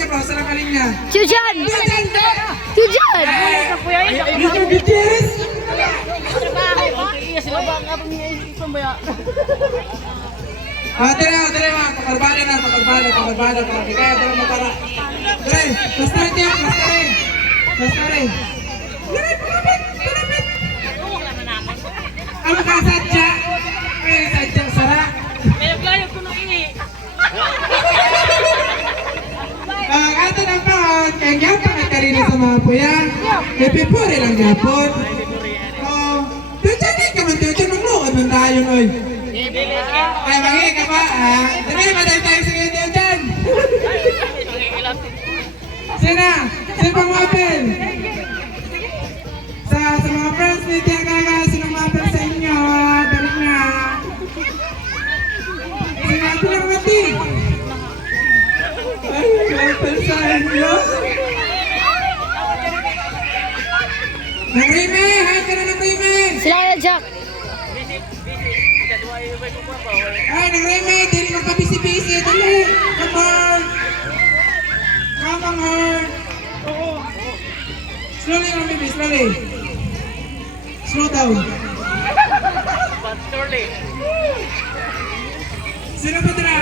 niya bro? Saan ang kaling niya? Chujan! Chujan! Mr. Gutierrez! Dire mga kaparbada na, pakarbada. Kaya tara mo para. Dire, basta rin tiyak, basta rin. Dire, palapit. Ang kasadya. Ay, sadya, sara. Ato ng pangon, kaya nga pangatarina sa mga puya. Ipipuri lang gapon. Tujan, magluod man tayo, oy. Ay, mangi ka pa, Dali, madali tayo sa ngayon dyan. Sina pang open? Sa mga friends ni Tia Gaga, sinong open sa inyo? Dali na. Sina lang mati. Ay, open sa inyo. Nag-rime, hahit ka na ng rime. Sila na, Jack. Ay, nag-rime, dili magpabisi-bisi. Dali, come on. Come on. Slowly lang, baby, slowly. Slow down. Sino ba dira?